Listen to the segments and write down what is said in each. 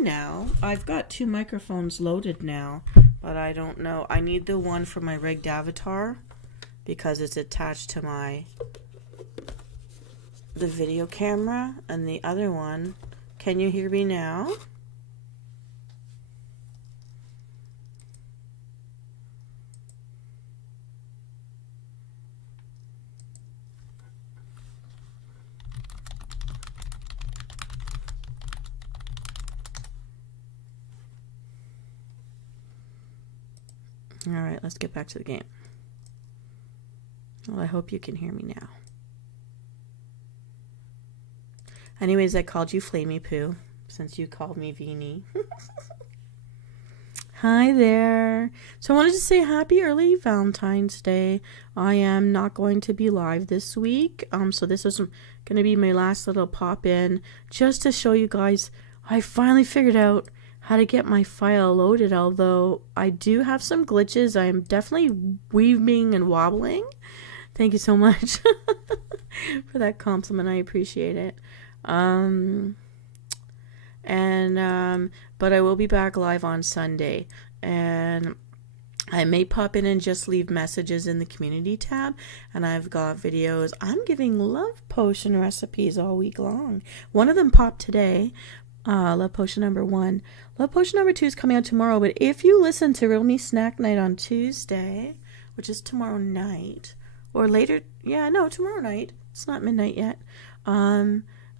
Now I've got two microphones loaded now, but I don't know. I need the one for my rigged avatar because it's attached to the video camera, and the other one. Can you hear me now? All right, let's get back to the game. Well, I hope you can hear me now. Anyways, I called you Flamey Poo since you called me Veenie. Hi there. So I wanted to say happy early Valentine's Day. I am not going to be live this week. So this is going to be my last little pop in just to show you guys I finally figured out how to get my file loaded, although I do have some glitches. I am definitely weaving and wobbling. Thank you so much for that compliment. I appreciate it. But I will be back live on Sunday, and I may pop in and just leave messages in the community tab, and I've got videos. I'm giving love potion recipes all week long. One of them popped today, love potion number 1. Love potion number 2 is coming out tomorrow, but if you listen to Real Me Snack Night on Tuesday, which is tomorrow night, or later, tomorrow night, it's not midnight yet,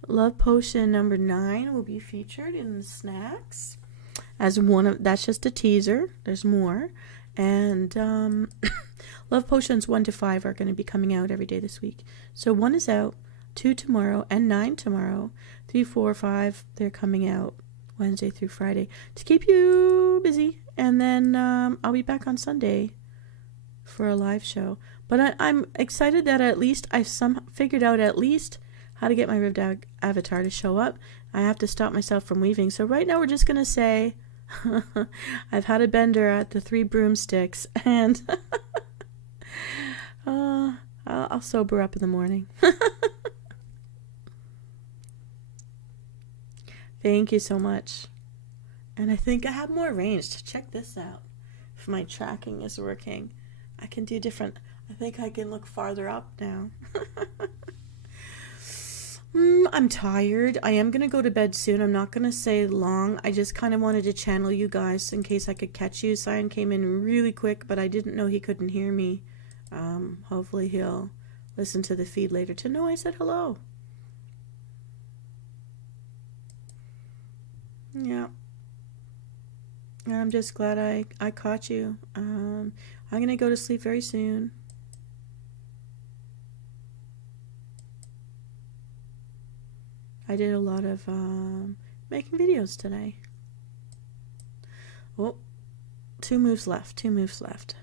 love potion number 9 will be featured in the snacks as one of, that's just a teaser, there's more, and love potions 1 to 5 are going to be coming out every day this week. So 1 is out, 2 tomorrow, and 9 tomorrow. 3, 4, 5, they're coming out Wednesday through Friday to keep you busy, and then I'll be back on Sunday for a live show. But I'm excited that at least I've figured out at least how to get my ribbed avatar to show up. I have to stop myself from weaving. So right now we're just going to say I've had a bender at the 3 broomsticks, and I'll sober up in the morning. Thank you so much. And I think I have more range to check this out. If my tracking is working, I can do different. I think I can look farther up now. I'm tired. I am going to go to bed soon. I'm not going to say long. I just kind of wanted to channel you guys in case I could catch you. Cyan came in really quick, but I didn't know he couldn't hear me. Hopefully he'll listen to the feed later to know I said hello. Yeah. I'm just glad I caught you. I'm going to go to sleep very soon. I did a lot of making videos today. Oh, 2 moves left. 2 moves left.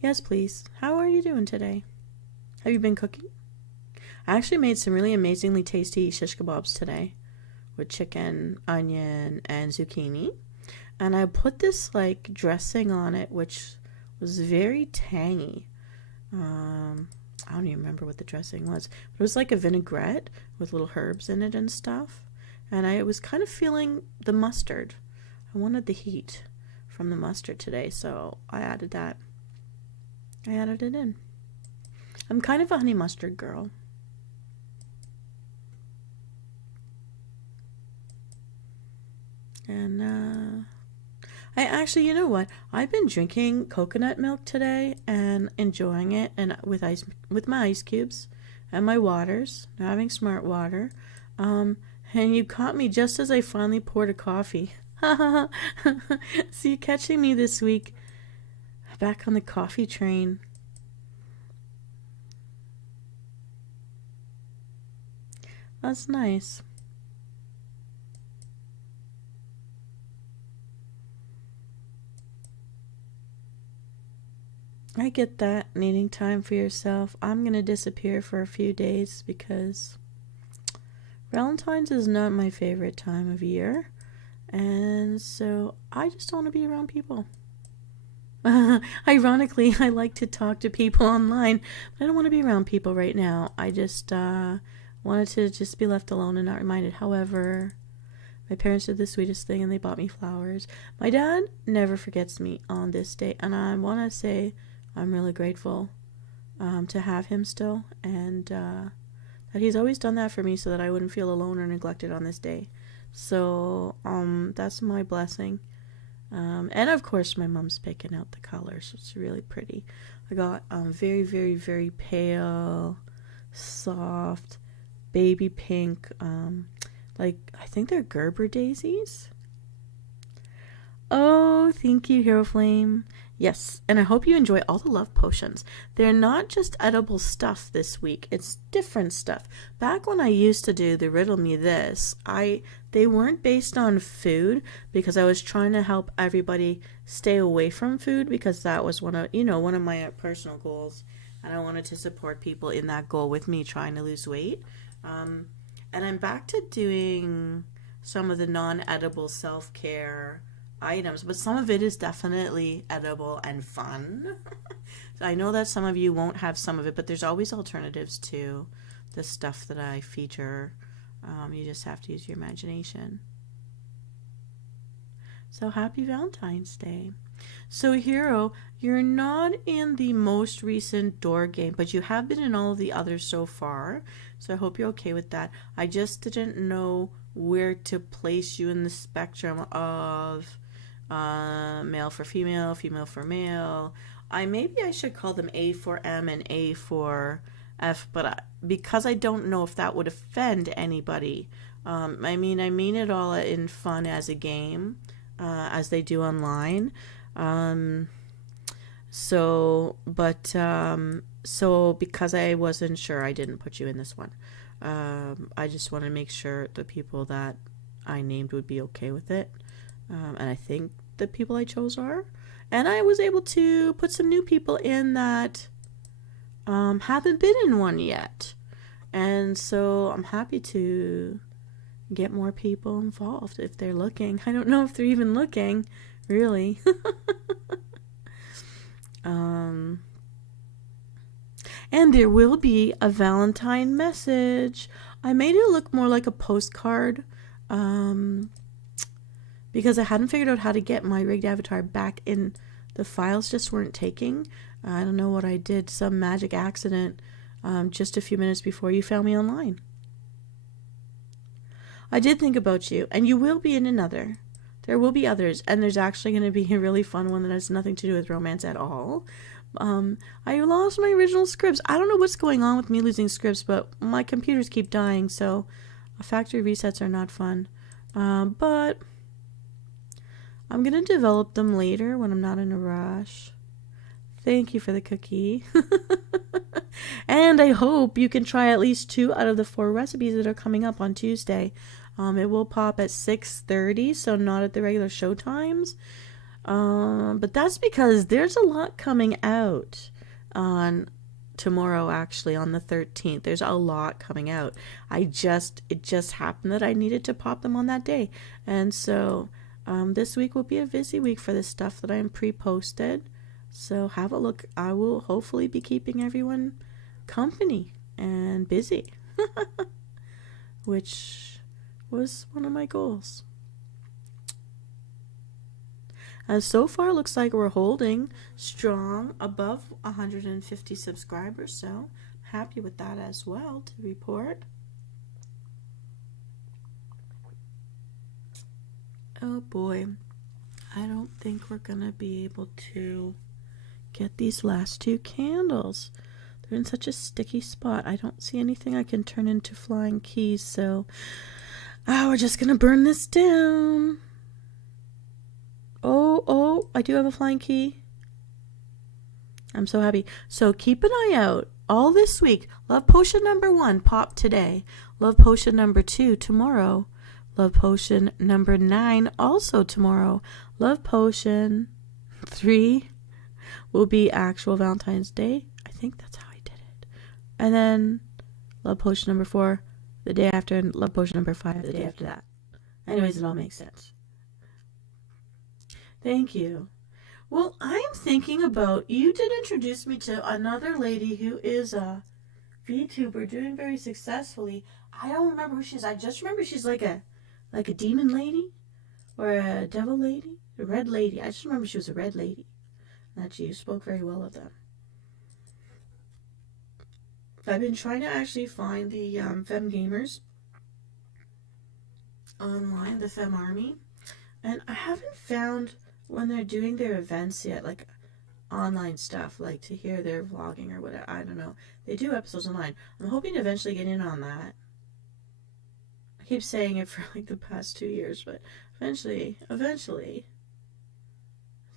Yes, please. How are you doing today? Have you been cooking? I actually made some really amazingly tasty shish kebabs today with chicken, onion, and zucchini. And I put this like dressing on it, which was very tangy. I don't even remember what the dressing was. But it was like a vinaigrette with little herbs in it and stuff. And I was kind of feeling the mustard. I wanted the heat from the mustard today, so I added that. I added it in. I'm kind of a honey mustard girl. And I actually, you know what? I've been drinking coconut milk today and enjoying it, and with my ice cubes and my waters, having smart water. And you caught me just as I finally poured a coffee. So you're catching me this week back on the coffee train. That's nice. I get that, needing time for yourself. I'm going to disappear for a few days because Valentine's is not my favorite time of year. And so I just don't want to be around people. Ironically, I like to talk to people online, but I don't want to be around people right now. I just wanted to just be left alone and not reminded. However, My parents did the sweetest thing and they bought me flowers. My dad never forgets me on this day, and I want to say I'm really grateful to have him still, and that he's always done that for me so that I wouldn't feel alone or neglected on this day. So that's my blessing. And of course my mom's picking out the colors. It's really pretty. I got very, very, very pale, soft, baby pink, like I think they're Gerber daisies. Oh, thank you, Hero Flame. Yes, and I hope you enjoy all the love potions. They're not just edible stuff this week. It's different stuff. Back when I used to do the Riddle Me This, they weren't based on food because I was trying to help everybody stay away from food because that was one of my personal goals, and I wanted to support people in that goal with me trying to lose weight. And I'm back to doing some of the non-edible self-care items, but some of it is definitely edible and fun. I know that some of you won't have some of it, but there's always alternatives to the stuff that I feature. You just have to use your imagination. So happy Valentine's Day. So Hero, you're not in the most recent door game, but you have been in all of the others so far. So I hope you're okay with that. I just didn't know where to place you in the spectrum of male for female, female for male. Maybe I should call them A for M and A for F, but because I don't know if that would offend anybody. I mean it all in fun as a game, as they do online. So because I wasn't sure, I didn't put you in this one. I just want to make sure the people that I named would be okay with it. And I think the people I chose are. And I was able to put some new people in that haven't been in one yet. And so I'm happy to get more people involved if they're looking. I don't know if they're even looking, really. And there will be a Valentine message. I made it look more like a postcard because I hadn't figured out how to get my rigged avatar back in. The files just weren't taking. I don't know what I did, some magic accident just a few minutes before you found me online. I did think about you, and you will be in another. There will be others, and there's actually going to be a really fun one that has nothing to do with romance at all. I lost my original scripts. I don't know what's going on with me losing scripts, but my computers keep dying, so factory resets are not fun. But I'm going to develop them later when I'm not in a rush. Thank you for the cookie. And I hope you can try at least 2 out of the 4 recipes that are coming up on Tuesday. It will pop at 6:30, so not at the regular show times. But that's because there's a lot coming out on tomorrow, actually, on the 13th. There's a lot coming out. It just happened that I needed to pop them on that day. And so this week will be a busy week for the stuff that I'm pre-posted. So have a look. I will hopefully be keeping everyone company and busy, which was one of my goals. And so far, looks like we're holding strong above 150 subscribers, so I'm happy with that as well to report. Oh boy, I don't think we're gonna be able to get these last 2 candles. They're in such a sticky spot. I don't see anything I can turn into flying keys, so we're just gonna burn this down. Oh, I do have a flying key. I'm so happy. So keep an eye out all this week. Love potion number 1 popped today. Love potion number 2 tomorrow. Love potion number 9 also tomorrow. Love potion 3 will be actual Valentine's Day. I think that's how I did it. And then love potion number 4 the day after, and love potion number 5 the day after that. Anyways, it all makes sense. Thank you. Well, I am thinking about, you did introduce me to another lady who is a VTuber doing very successfully. I don't remember who she is. I just remember she's like a like a demon lady or a devil lady, a red lady. I just remember she was a red lady. That you spoke very well of them. I've been trying to actually find the Femme Gamers online, the Femme Army, and I haven't found when they're doing their events yet, like online stuff, like to hear their vlogging or whatever. I don't know. They do episodes online. I'm hoping to eventually get in on that. I keep saying it for like the past 2 years, but eventually,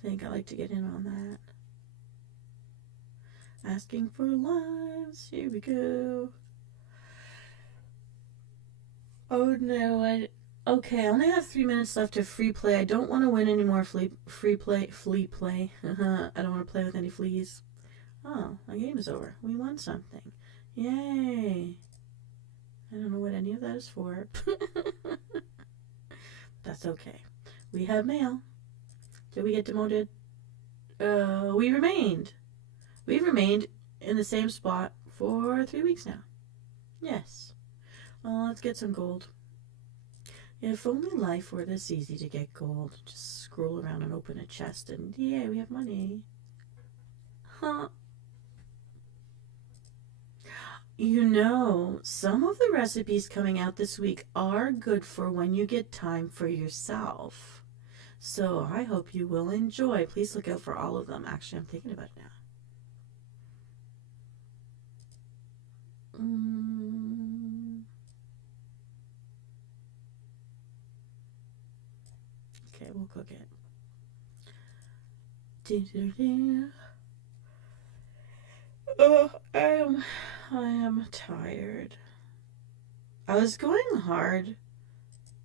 I think I'd like to get in on that. Asking for lives. Here we go. Oh no, okay, I only have 3 minutes left of free play. I don't want to win any more flea play. I don't want to play with any fleas. Oh, my game is over. We won something. Yay. I don't know what any of that is for. That's okay. We have mail. Did we get demoted? We remained. We've remained in the same spot for 3 weeks now. Yes. Well, let's get some gold. If only life were this easy to get gold. Just scroll around and open a chest and yeah, we have money. Huh. You know, some of the recipes coming out this week are good for when you get time for yourself. So I hope you will enjoy. Please look out for all of them. Actually, I'm thinking about it now. Okay, we'll cook it. Oh, I am tired. I was going hard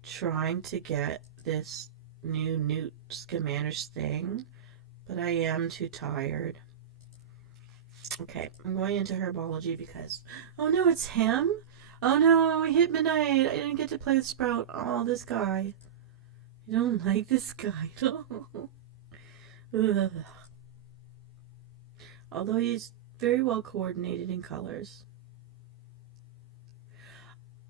trying to get this new Newt Scamander's thing, but I am too tired. Okay, I'm going into herbology because... Oh no, it's him? Oh no, we hit midnight. I didn't get to play with Sprout. Oh, this guy. I don't like this guy. Although he's very well coordinated in colors.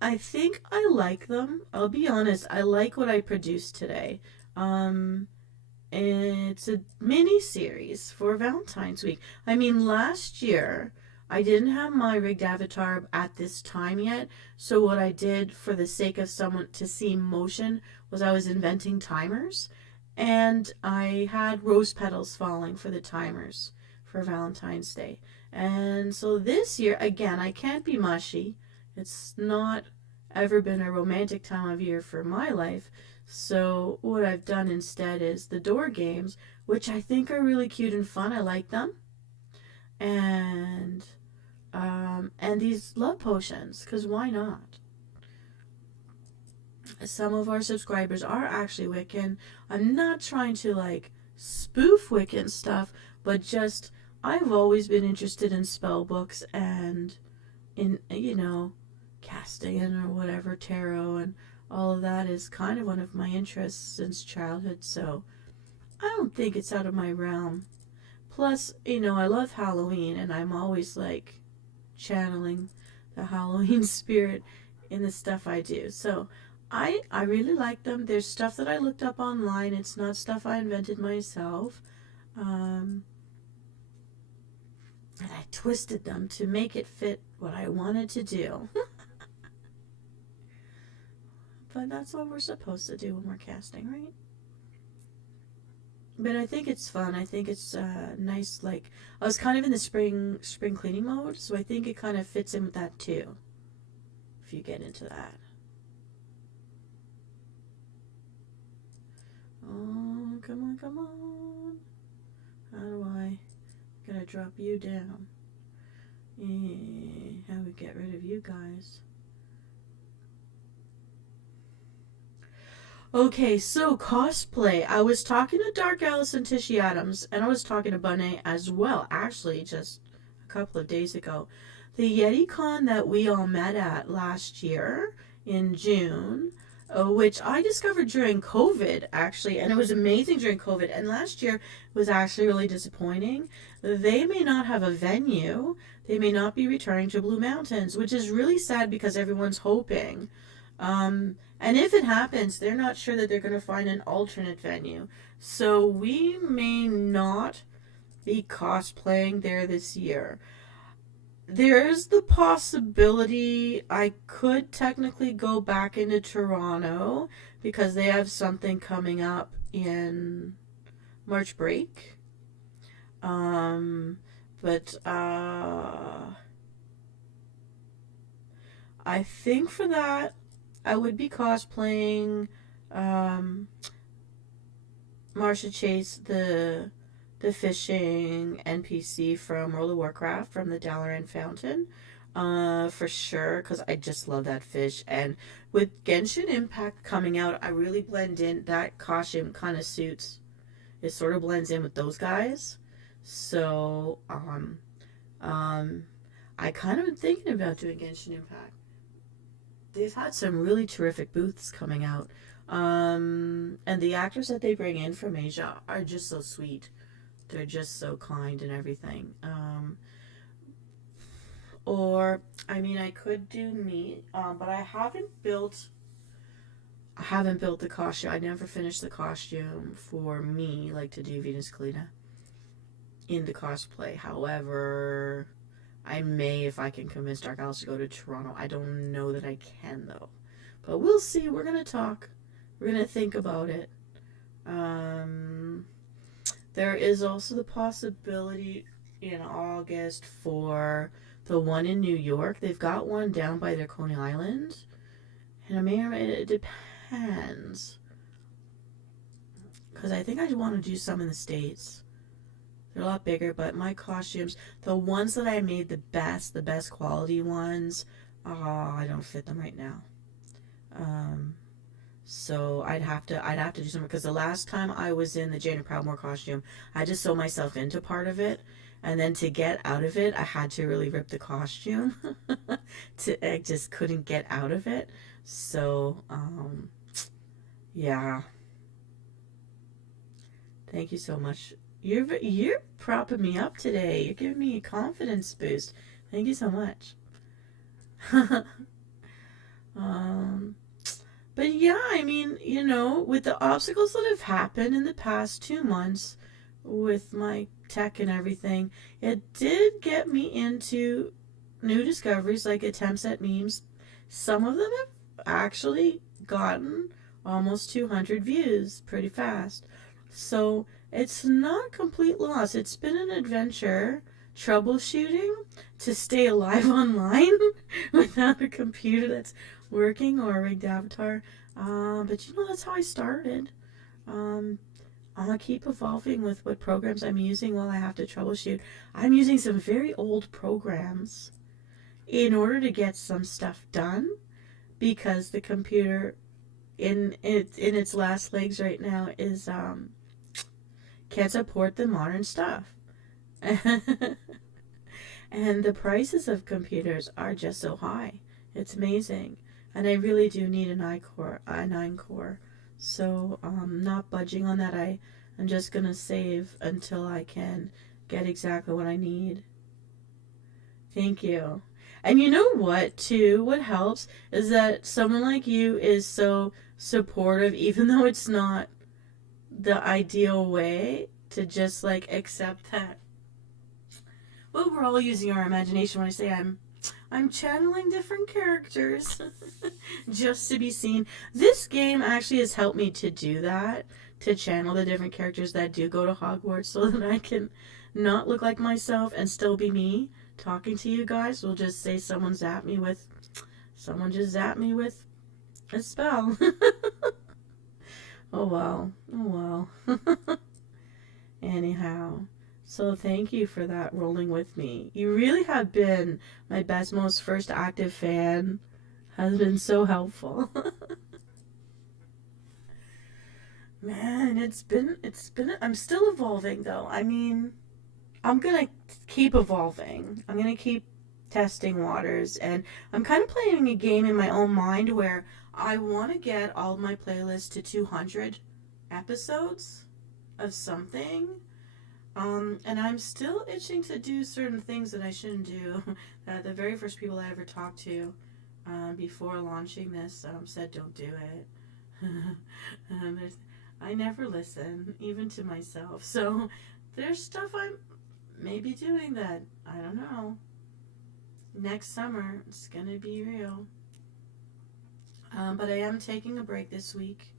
I think I like them. I'll be honest, I like what I produced today. It's a mini series for Valentine's week. I mean, last year I didn't have my rigged avatar at this time yet, so what I did for the sake of someone to see motion was I was inventing timers, and I had rose petals falling for the timers for Valentine's Day. And so this year, again, I can't be mushy. It's not ever been a romantic time of year for my life. So what I've done instead is the door games, which I think are really cute and fun. I like them. And these love potions, because why not? Some of our subscribers are actually Wiccan. I'm not trying to like spoof Wiccan stuff, but just I've always been interested in spell books and in, you know, casting or whatever, tarot, and all of that is kind of one of my interests since childhood, so I don't think it's out of my realm. Plus, you know, I love Halloween, and I'm always like channeling the Halloween spirit in the stuff I do. So I really like them. There's stuff that I looked up online. It's not stuff I invented myself. And I twisted them to make it fit what I wanted to do. But that's what we're supposed to do when we're casting, right? But I think it's fun. I think it's nice. Like, I was kind of in the spring cleaning mode, so I think it kind of fits in with that too, if you get into that. Oh, come on, come on. How do I... Gotta drop you down. How do we get rid of you guys? Okay, so cosplay. I was talking to Dark Alice and Tishy Adams, and I was talking to Bunny as well, actually, just a couple of days ago. The YetiCon that we all met at last year in June, which I discovered during COVID, actually, and it was amazing during COVID, and last year was actually really disappointing. They may not have a venue. They may not be returning to Blue Mountains, which is really sad because everyone's hoping And if it happens, they're not sure that they're going to find an alternate venue. So we may not be cosplaying there this year. There's the possibility I could technically go back into Toronto because they have something coming up in March break. But I think for that I would be cosplaying Marsha Chase, the fishing NPC from World of Warcraft, from the Dalaran Fountain, for sure, because I just love that fish. And with Genshin Impact coming out, I really blend in. That costume kind of suits. It sort of blends in with those guys. So, I kind of been thinking about doing Genshin Impact. They've had some really terrific booths coming out. And the actors that they bring in from Asia are just so sweet. They're just so kind and everything. Or, I mean, I could do me, but I haven't built the costume. I never finished the costume for me, like to do Venus Kalina in the cosplay. However, I may, if I can convince Dark Alice to go to Toronto. I don't know that I can, though. But we'll see. We're going to talk. We're going to think about it. There is also the possibility in August for the one in New York. They've got one down by their Coney Island. And I may or may, it depends. Because I think I want to do some in the States. They're a lot bigger, but my costumes, the ones that I made the best quality ones, I don't fit them right now. So I'd have to do something, because the last time I was in the Jane Proudmore costume, I just sewed myself into part of it, and then to get out of it, I had to really rip the costume. I just couldn't get out of it. So, yeah. Thank you so much. You're propping me up today. You're giving me a confidence boost. Thank you so much. But yeah, I mean, with the obstacles that have happened in the past 2 months with my tech and everything, it did get me into new discoveries, like attempts at memes. Some of them have actually gotten almost 200 views pretty fast. So it's not a complete loss. It's been an adventure troubleshooting to stay alive online without a computer that's working or a rigged avatar. But that's how I started. I'm gonna keep evolving with what programs I'm using while I have to troubleshoot. I'm using some very old programs in order to get some stuff done, because the computer in its last legs right now is can't support the modern stuff. And the prices of computers are just so high. It's amazing. And I really do need a 9 core. So I'm not budging on that. I'm just going to save until I can get exactly what I need. Thank you. And you know what, too? What helps is that someone like you is so supportive, even though it's not the ideal way, to just accept that. Well, we're all using our imagination when I say I'm channeling different characters just to be seen. This game actually has helped me to do that, to channel the different characters that do go to Hogwarts, so that I can not look like myself and still be me talking to you guys. We'll just say someone just zapped me with a spell. Oh well. Anyhow, so thank you for that, rolling with me. You really have been my best, most first active fan. Has been so helpful. Man, it's been, I'm still evolving though. I mean, I'm gonna keep evolving. I'm gonna keep testing waters, and I'm kind of playing a game in my own mind where I want to get all of my playlists to 200 episodes of something. And I'm still itching to do certain things that I shouldn't do. That the very first people I ever talked to before launching this said don't do it. I never listen, even to myself. So there's stuff I may be doing that I don't know. Next summer, it's gonna be real. But I am taking a break this week.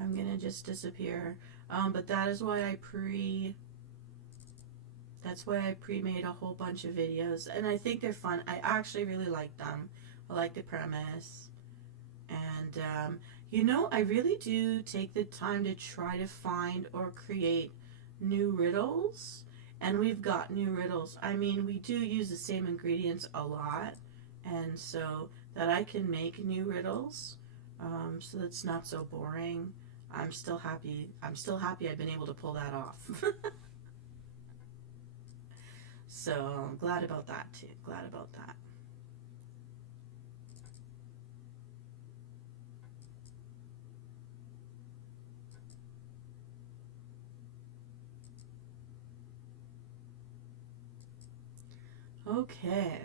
I'm gonna just disappear. But that is why that's why I pre-made a whole bunch of videos, and I think they're fun. I actually really like them. I like the premise, and I really do take the time to try to find or create new riddles, and we've got new riddles. I mean, we do use the same ingredients a lot, and so that I can make new riddles, so that's not so boring. I'm still happy. I've been able to pull that off. So I'm glad about that too. Glad about that. Okay.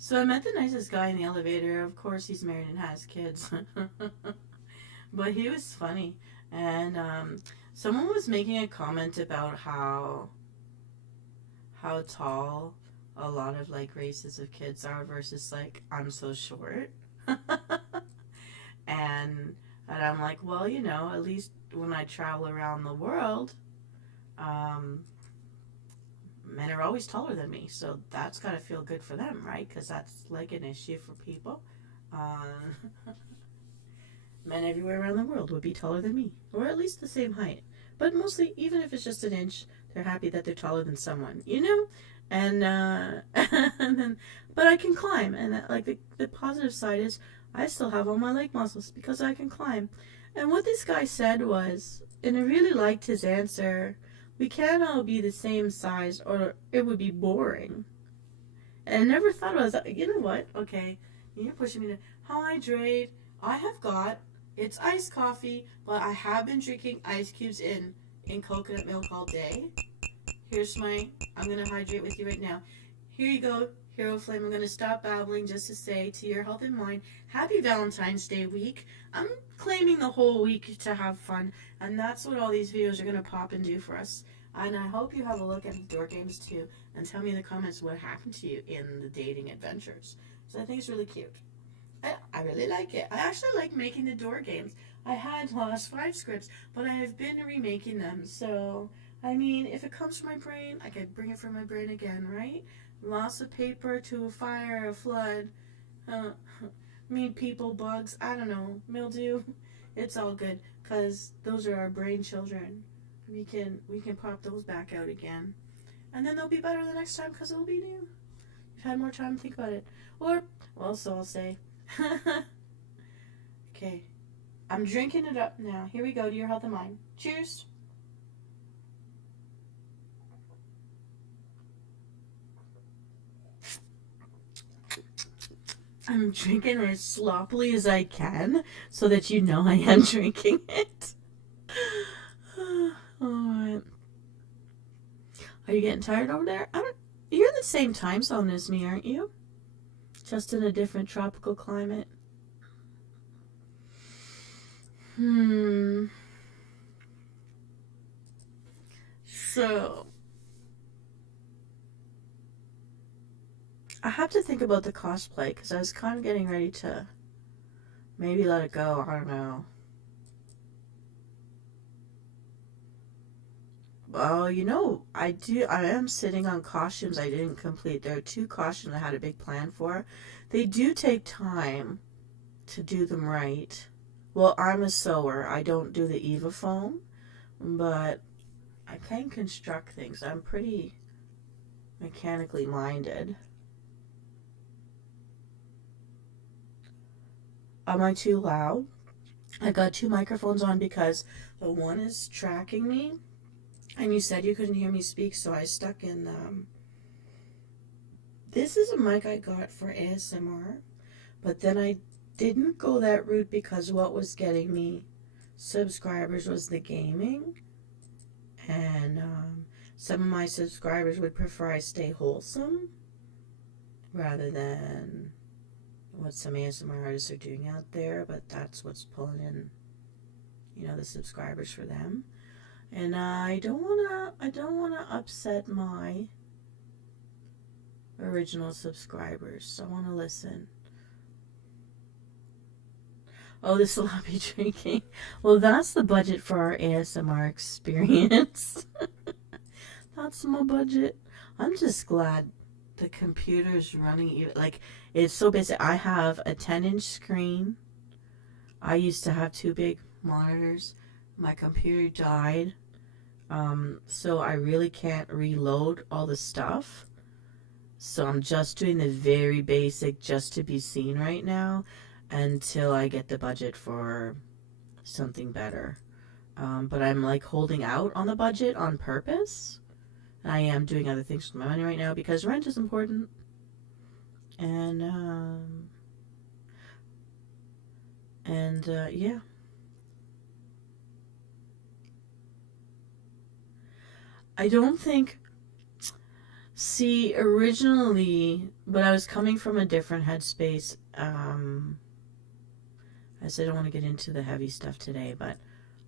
So I met the nicest guy in the elevator. Of course, he's married and has kids. But he was funny. And someone was making a comment about how tall a lot of like races of kids are versus like I'm so short. and I'm like, well, at least when I travel around the world, um, men are always taller than me, so that's got to feel good for them, right? Because that's like an issue for people. Men everywhere around the world would be taller than me, or at least the same height. But mostly, even if it's just an inch, they're happy that they're taller than someone, And and then, but I can climb, and like the positive side is I still have all my leg muscles because I can climb. And what this guy said was, and I really liked his answer. We can't all be the same size, or it would be boring. And I never thought about it. You know what? Okay, you're pushing me to hydrate. I have got it's iced coffee, but I have been drinking ice cubes in coconut milk all day. I'm gonna hydrate with you right now. Here you go, Hero Flame. I'm gonna stop babbling just to say to your health and mind, happy Valentine's Day week. I'm claiming the whole week to have fun, and that's what all these videos are gonna pop and do for us. And I hope you have a look at the door games too, and tell me in the comments what happened to you in the dating adventures. So I think it's really cute. I really like it. I actually like making the door games. I had lost 5 scripts, but I have been remaking them. So, I mean, if it comes from my brain, I could bring it from my brain again, right? Loss of paper to a fire, a flood, mean people, bugs, I don't know, mildew. It's all good because those are our brain children. We can pop those back out again. And then they'll be better the next time because they'll be new. You've had more time to think about it. Or, well, so I'll say. Okay. I'm drinking it up now. Here we go to your health and mind. Cheers. I'm drinking it as sloppily as I can so that you know I am drinking it. Alright. Are you getting tired over there? You're in the same time zone as me, aren't you? Just in a different tropical climate. So, I have to think about the cosplay because I was kind of getting ready to maybe let it go. I don't know. Well, I am sitting on costumes I didn't complete. There are 2 costumes I had a big plan for. They do take time to do them right. Well, I'm a sewer. I don't do the Eva foam, but I can construct things. I'm pretty mechanically minded. Am I too loud? I got 2 microphones on because the one is tracking me, and you said you couldn't hear me speak, so I stuck in. This is a mic I got for ASMR, but then I didn't go that route because what was getting me subscribers was the gaming. And some of my subscribers would prefer I stay wholesome rather than what some ASMR artists are doing out there, but that's what's pulling in, the subscribers for them. And I don't wanna upset my original subscribers, so I wanna listen. Oh, this will not be drinking. Well, that's the budget for our ASMR experience. That's my budget. I'm just glad the computer's running. Like, it's so basic. I have a 10-inch screen. I used to have 2 big monitors. My computer died. So I really can't reload all the stuff. So I'm just doing the very basic just to be seen right now until I get the budget for something better. But I'm like holding out on the budget on purpose. I am doing other things with my money right now because rent is important. And yeah. I don't think, see, originally, but I was coming from a different headspace. I said I don't want to get into the heavy stuff today, but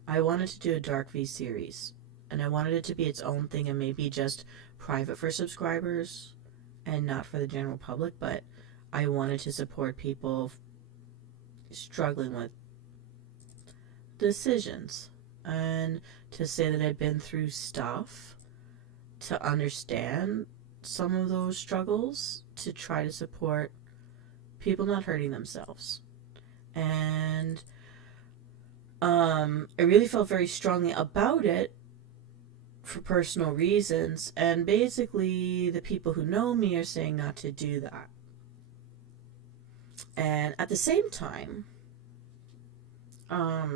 I wanted to do a Dark V series. And I wanted it to be its own thing and maybe just private for subscribers and not for the general public. But I wanted to support people struggling with decisions and to say that I'd been through stuff, to understand some of those struggles, to try to support people not hurting themselves. And I really felt very strongly about it for personal reasons, and basically the people who know me are saying not to do that. And at the same time, I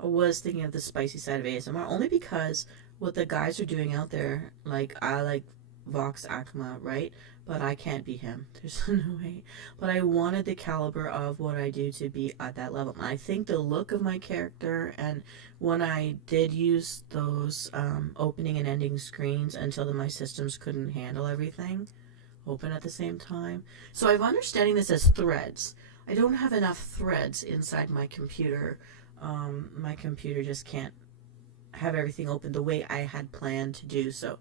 was thinking of the spicy side of ASMR only because what the guys are doing out there, like, I like Vox Acma, right? But I can't be him. There's no way. But I wanted the caliber of what I do to be at that level. And I think the look of my character, and when I did use those opening and ending screens until my systems couldn't handle everything open at the same time. So I'm understanding this as threads. I don't have enough threads inside my computer. My computer just can't have everything open the way I had planned to do. So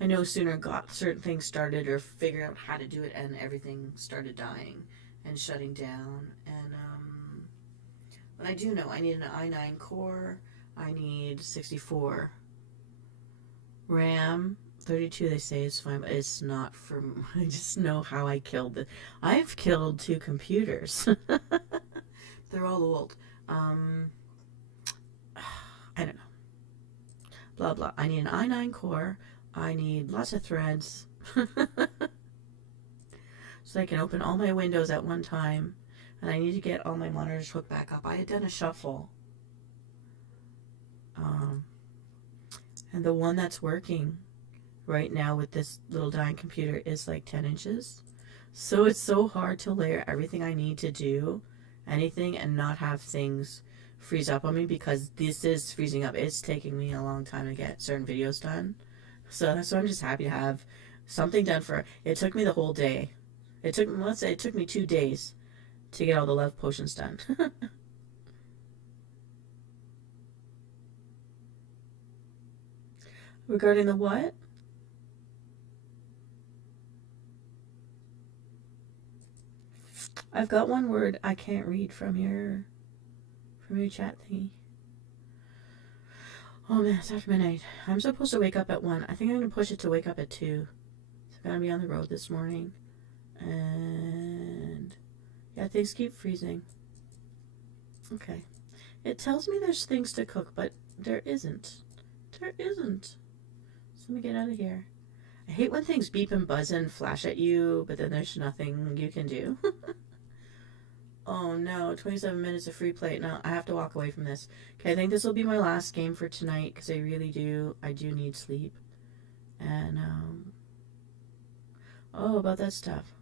I no sooner got certain things started or figured out how to do it and everything started dying and shutting down. And but I do know I need an i9 core. I need 64 RAM. 32 they say is fine, but it's not for, I just know how I killed it. I've killed 2 computers. They're all old. I don't know. Blah blah. I need an i9 core. I need lots of threads so I can open all my windows at one time. And I need to get all my monitors hooked back up. I had done a shuffle. And the one that's working right now with this little dying computer is like 10 inches. So it's so hard to layer everything I need to do, anything, and not have things freeze up on me because this is freezing up. It's taking me a long time to get certain videos done. So that's why I'm just happy to have something done for. It took me the whole day. Let's say it took me 2 days to get all the love potions done. Regarding the what? I've got one word I can't read from your chat thingy. Oh man, it's after midnight. I'm supposed to wake up at 1. I think I'm going to push it to wake up at 2. So I'm going to be on the road this morning. And yeah, things keep freezing. Okay. It tells me there's things to cook, but there isn't. There isn't. So let me get out of here. I hate when things beep and buzz and flash at you, but then there's nothing you can do. Oh no, 27 minutes of free play. No, I have to walk away from this. Okay, I think this will be my last game for tonight because I do need sleep. And, oh, about that stuff.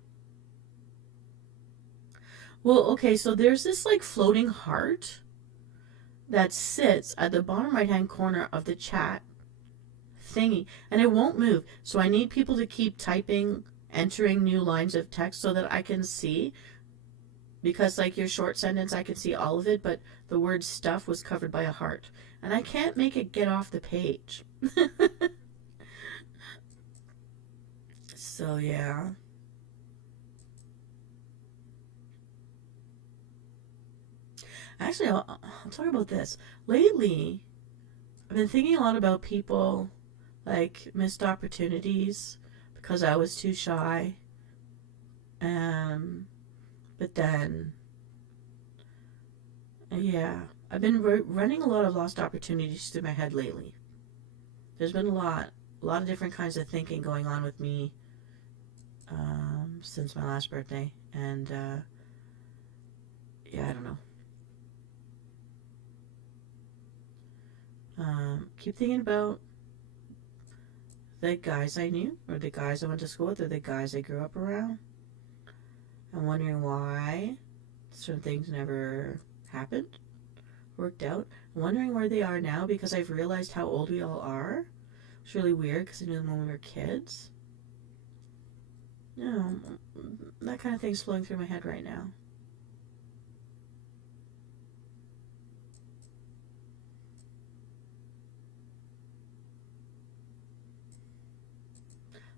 Well, okay, so there's this like floating heart that sits at the bottom right hand corner of the chat thingy, and it won't move. So I need people to keep typing, entering new lines of text so that I can see, because like your short sentence I could see all of it, but the word stuff was covered by a heart, and I can't make it get off the page. So yeah. Actually, I'll talk about this. Lately, I've been thinking a lot about people like missed opportunities because I was too shy. Um, but then, yeah, I've been running a lot of lost opportunities through my head lately. There's been a lot of different kinds of thinking going on with me since my last birthday, and yeah, I don't know. Keep thinking about the guys I knew, or the guys I went to school with, or the guys I grew up around. I'm wondering why certain things never happened, worked out. I'm wondering where they are now because I've realized how old we all are. It's really weird because I knew them when we were kids. You know, that kind of thing's flowing through my head right now.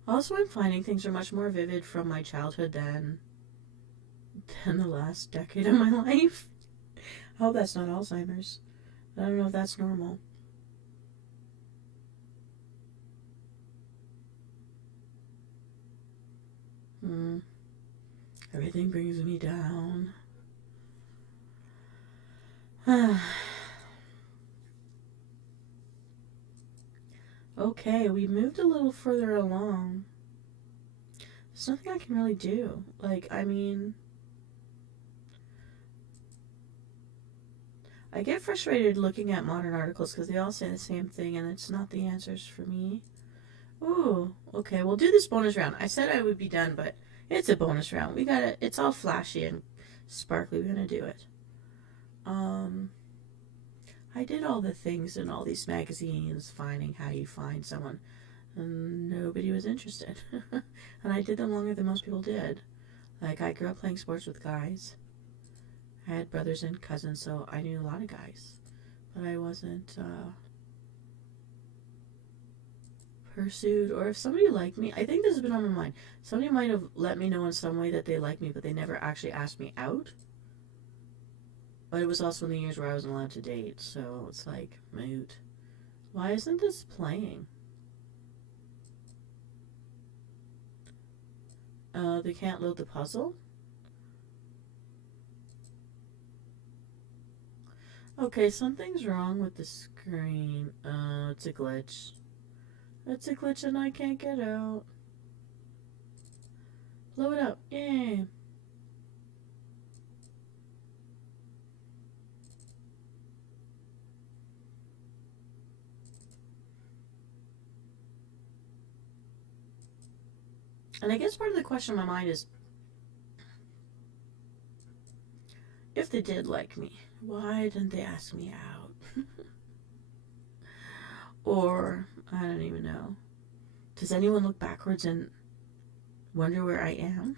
Also, I'm finding things are much more vivid from my childhood than the last decade of my life. I hope that's not Alzheimer's. I don't know if that's normal. Everything brings me down. Okay, we moved a little further along. There's nothing I can really do. Like, I mean, I get frustrated looking at modern articles because they all say the same thing and it's not the answers for me. Ooh, okay, we'll do this bonus round. I said I would be done, but it's a bonus round. We gotta, it's all flashy and sparkly. We're gonna do it. I did all the things in all these magazines, finding how you find someone, and nobody was interested. And I did them longer than most people did. Like, I grew up playing sports with guys. I had brothers and cousins, so I knew a lot of guys. But I wasn't pursued, or if somebody liked me, I think this has been on my mind. Somebody might have let me know in some way that they liked me, but they never actually asked me out. But it was also in the years where I wasn't allowed to date, so it's like, moot. Why isn't this playing? They can't load the puzzle? Okay, something's wrong with the screen. It's a glitch. It's a glitch and I can't get out. Blow it up. Yay. And I guess part of the question in my mind is, if they did like me, why didn't they ask me out? Or, I don't even know. Does anyone look backwards and wonder where I am?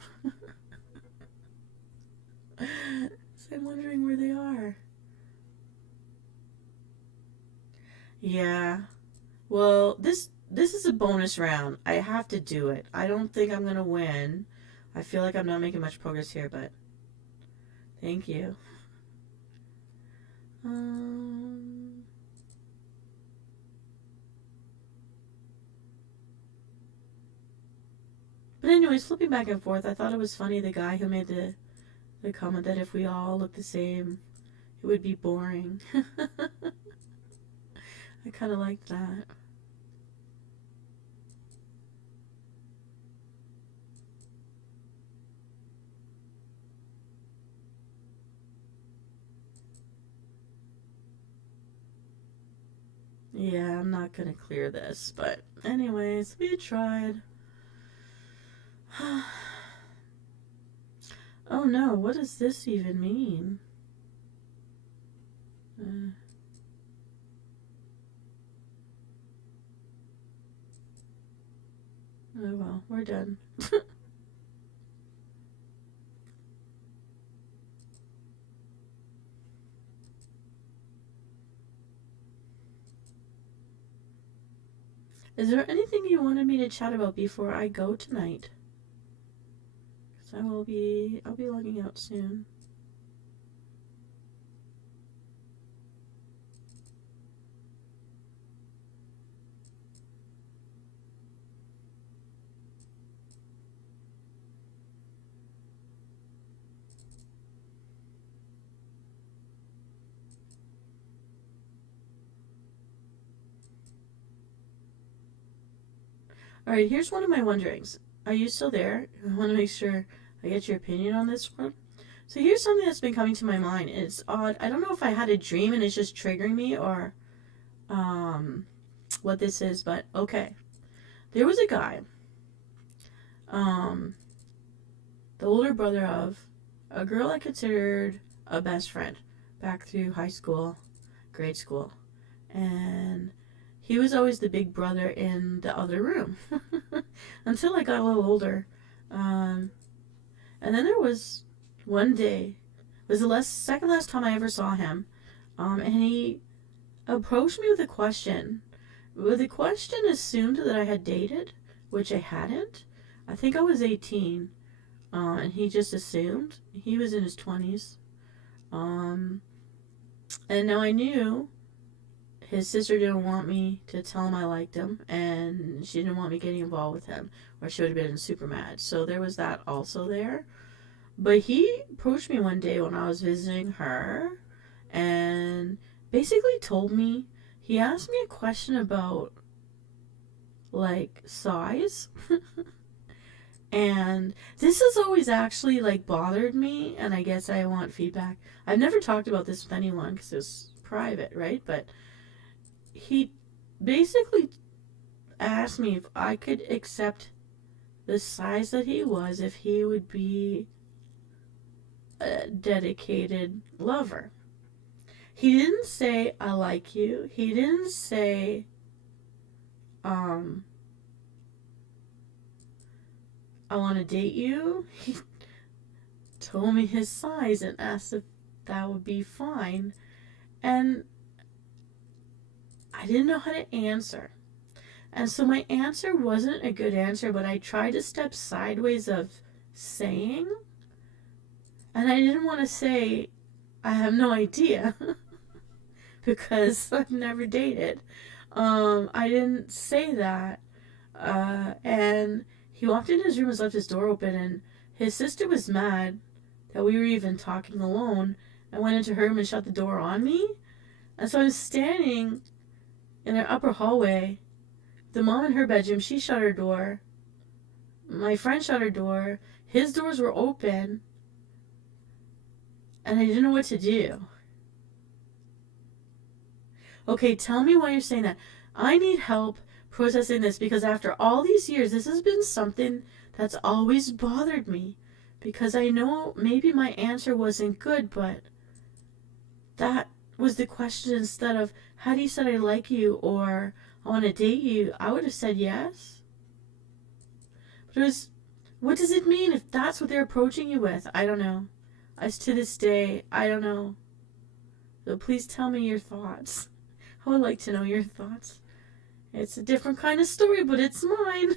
So I'm wondering where they are. Yeah. Well, this is a bonus round. I have to do it. I don't think I'm gonna win. I feel like I'm not making much progress here, but thank you. But anyways, flipping back and forth, I thought it was funny the guy who made the comment that if we all look the same, it would be boring. I kind of liked that. Yeah, I'm not gonna clear this, but anyways, we tried. Oh no, what does this even mean? Oh well, we're done. Is there anything you wanted me to chat about before I go tonight? Because I'll be logging out soon. Alright, here's one of my wonderings. Are you still there? I want to make sure I get your opinion on this one. So here's something that's been coming to my mind. It's odd. I don't know if I had a dream and it's just triggering me or what this is, but okay. There was a guy, the older brother of a girl I considered a best friend back through high school, grade school. And he was always the big brother in the other room until I got a little older. And then there was one day, it was the second last time I ever saw him, and he approached me with a question. The question assumed that I had dated, which I hadn't. I think I was 18, and he just assumed. He was in his 20s. And now I knew his sister didn't want me to tell him I liked him, and she didn't want me getting involved with him, or she would have been super mad. So there was that also there. But he approached me one day when I was visiting her, and basically told me, he asked me a question about, like, size. And this has always actually, like, bothered me, and I guess I want feedback. I've never talked about this with anyone because it's private, right? But he basically asked me if I could accept the size that he was if he would be a dedicated lover. He didn't say, I like you. He didn't say, I want to date you. He told me his size and asked if that would be fine. And I didn't know how to answer. And so my answer wasn't a good answer, but I tried to step sideways of saying. And I didn't want to say, I have no idea. Because I've never dated. I didn't say that. And he walked into his room and left his door open, and his sister was mad that we were even talking alone, and went into her room and shut the door on me. And so I'm standing in her upper hallway. The mom in her bedroom, she shut her door. My friend shut her door. His doors were open. And I didn't know what to do. Okay, tell me why you're saying that. I need help processing this because after all these years, this has been something that's always bothered me. Because I know maybe my answer wasn't good, but that was the question instead of, had he said I like you or I want to date you, I would have said yes. But it was, what does it mean if that's what they're approaching you with? I don't know. As to this day, I don't know. So please tell me your thoughts. I would like to know your thoughts. It's a different kind of story, but it's mine.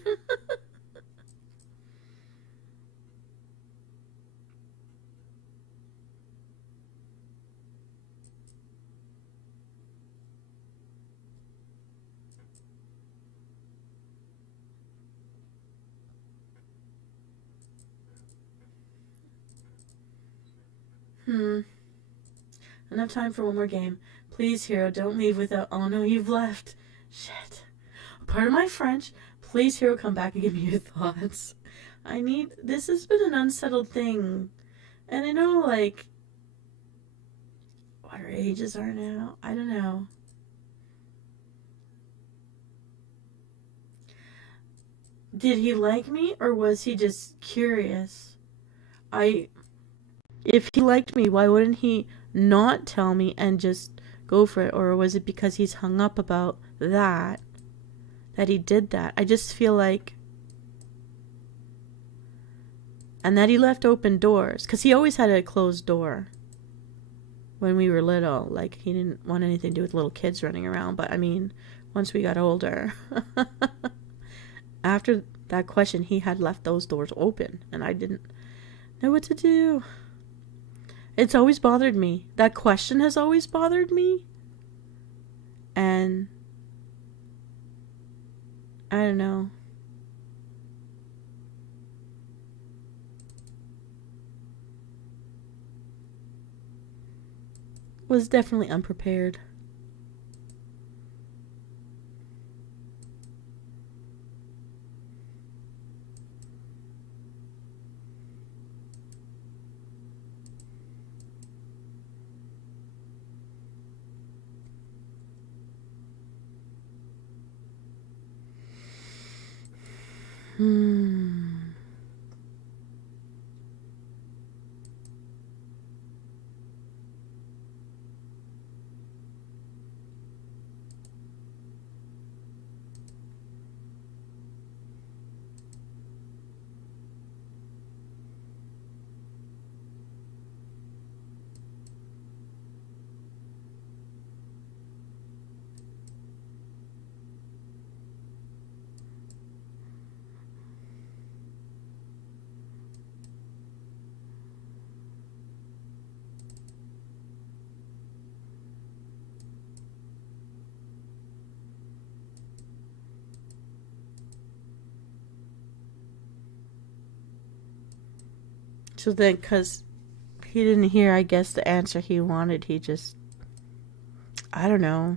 Enough time for one more game. Please, hero, don't leave without... Oh no, you've left. Shit. Pardon my French. Please, hero, come back and give me your thoughts. I need... This has been an unsettled thing. And I know, like... What our ages are now? I don't know. Did he like me, or was he just curious? If he liked me, why wouldn't he not tell me and just go for it? Or was it because he's hung up about that he did that? I just feel like and that he left open doors, because he always had a closed door when we were little. Like, he didn't want anything to do with little kids running around. But I mean, once we got older, after that question, he had left those doors open, and I didn't know what to do. It's always bothered me. That question has always bothered me. And I don't know. Was definitely unprepared. So then, because he didn't hear, I guess, the answer he wanted, he just, I don't know.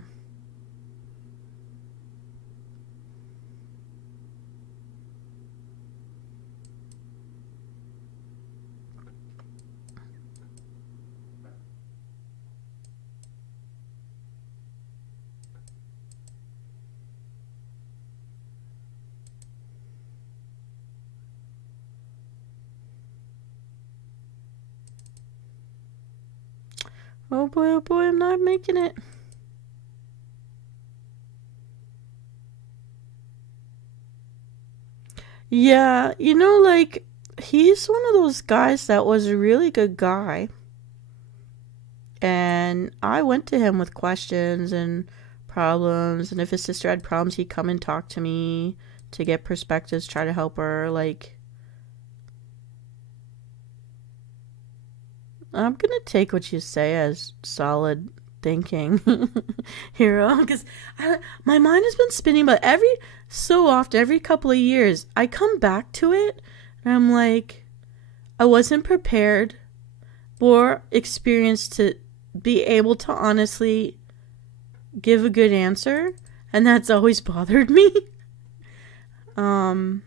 Oh boy, I'm not making it. Yeah, you know, like, he's one of those guys that was a really good guy. And I went to him with questions and problems. And if his sister had problems, he'd come and talk to me to get perspectives, try to help her. Like, I'm gonna take what you say as solid thinking, hero, because my mind has been spinning, but every so often, every couple of years, I come back to it, and I'm like, I wasn't prepared or experienced to be able to honestly give a good answer, and that's always bothered me. And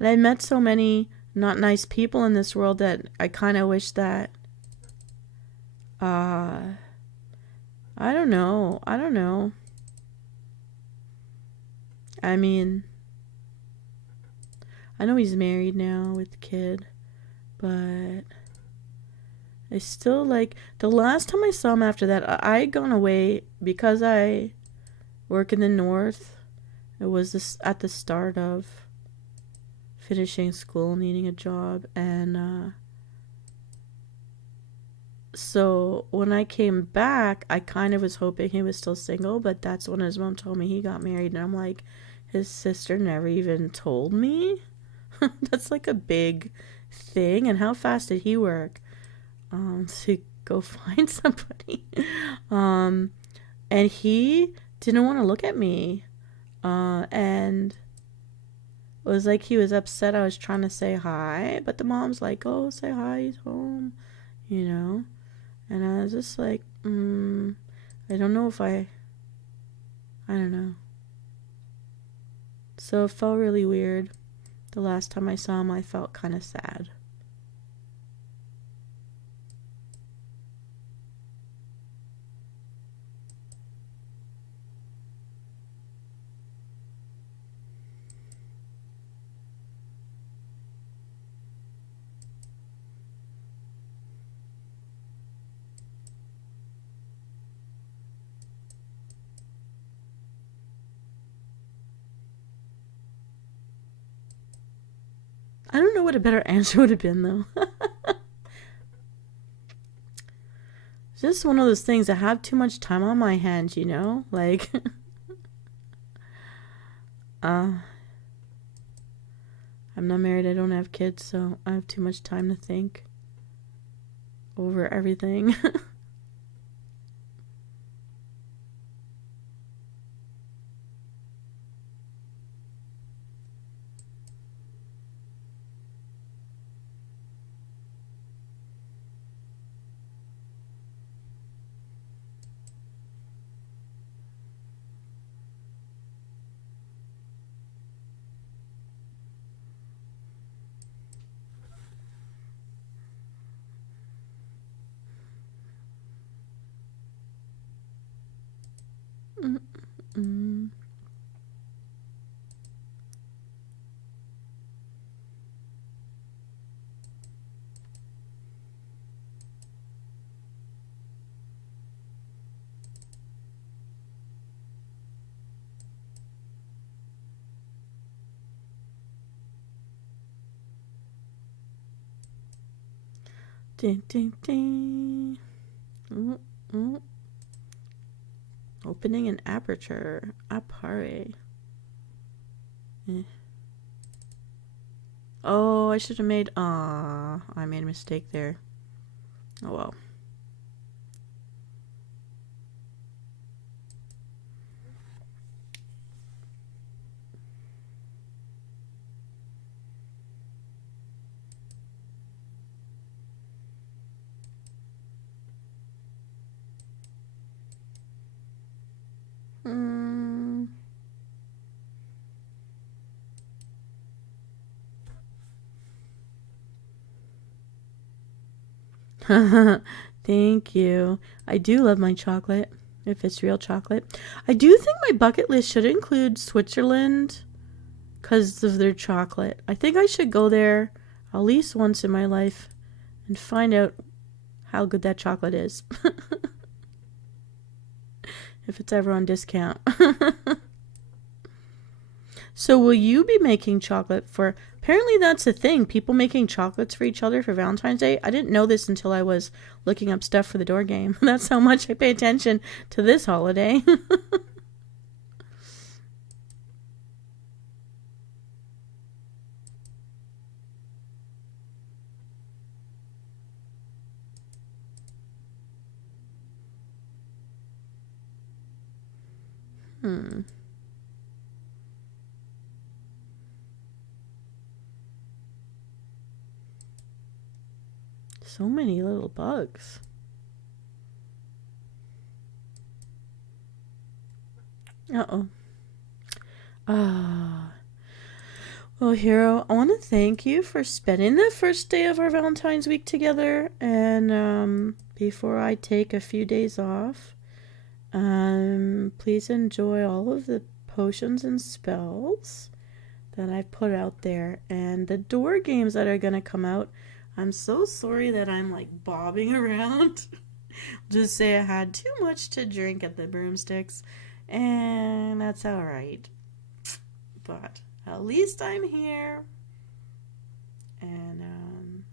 I met so many not nice people in this world that I kind of wish that I don't know. I mean, I know he's married now with a kid, but I still, like, the last time I saw him after that, I had gone away because I work in the north. It was this at the start of finishing school, needing a job, and so when I came back, I kind of was hoping he was still single, but that's when his mom told me he got married, and I'm like, his sister never even told me? That's like a big thing. And how fast did he work to go find somebody? And he didn't want to look at me, and it was like he was upset I was trying to say hi, but the mom's like, oh, say hi, he's home, you know. And I was just like, I don't know if I don't know. So it felt really weird. The last time I saw him, I felt kind of sad. I don't know what a better answer would have been, though. It's just one of those things. I have too much time on my hands, you know? Like, I'm not married. I don't have kids, so I have too much time to think over everything. Mm-mm. Ding, ding, ding. Mm-mm. Opening an aperture. Appare. Oh, I should have made... I made a mistake there. Oh, well. Thank you. I do love my chocolate, if it's real chocolate. I do think my bucket list should include Switzerland because of their chocolate. I think I should go there at least once in my life and find out how good that chocolate is. If it's ever on discount. So will you be making chocolate for... Apparently that's a thing. People making chocolates for each other for Valentine's Day. I didn't know this until I was looking up stuff for the door game. That's how much I pay attention to this holiday. So many little bugs. Uh-oh. Well, Hero, I want to thank you for spending the first day of our Valentine's week together. And before I take a few days off, please enjoy all of the potions and spells that I've put out there and the door games that are going to come out. I'm so sorry that I'm like bobbing around. Just say I had too much to drink at the broomsticks, and that's all right. But at least I'm here, and I'm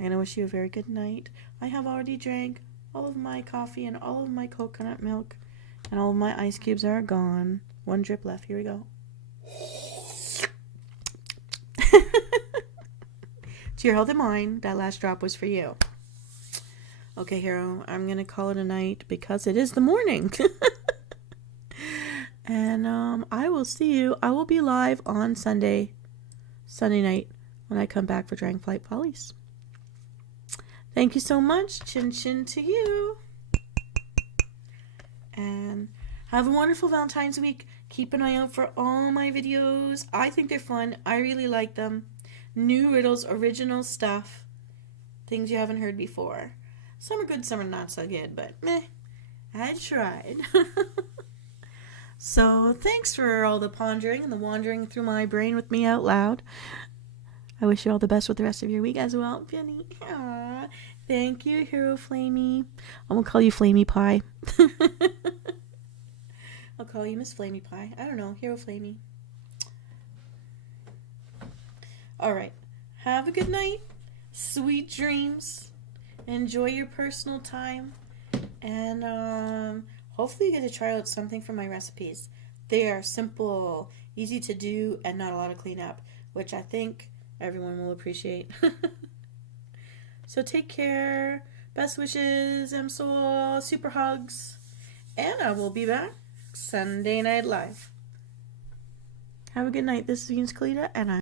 gonna wish you a very good night. I have already drank all of my coffee and all of my coconut milk, and all of my ice cubes are gone. One drip left. Here we go. To your health and mine, that last drop was for you. Okay, Hero, I'm going to call it a night because it is the morning. And I will see you. I will be live on Sunday night, when I come back for Dragonflight Follies. Thank you so much. Chin chin to you. And have a wonderful Valentine's week. Keep an eye out for all my videos. I think they're fun. I really like them. New riddles, original stuff, things you haven't heard before. Some are good, some are not so good, but meh, I tried. So thanks for all the pondering and the wandering through my brain with me out loud. I wish you all the best with the rest of your week as well, Penny. Aww. Thank you, Hero Flamey. I'm going to call you Flamey Pie. I'll call you Miss Flamey Pie. I don't know, Hero Flamey. All right. Have a good night. Sweet dreams. Enjoy your personal time. And hopefully you get to try out something from my recipes. They are simple, easy to do, and not a lot of cleanup, which I think everyone will appreciate. So take care. Best wishes, Msoul, super hugs. And I will be back Sunday Night Live. Have a good night. This is Venus Kalita, and I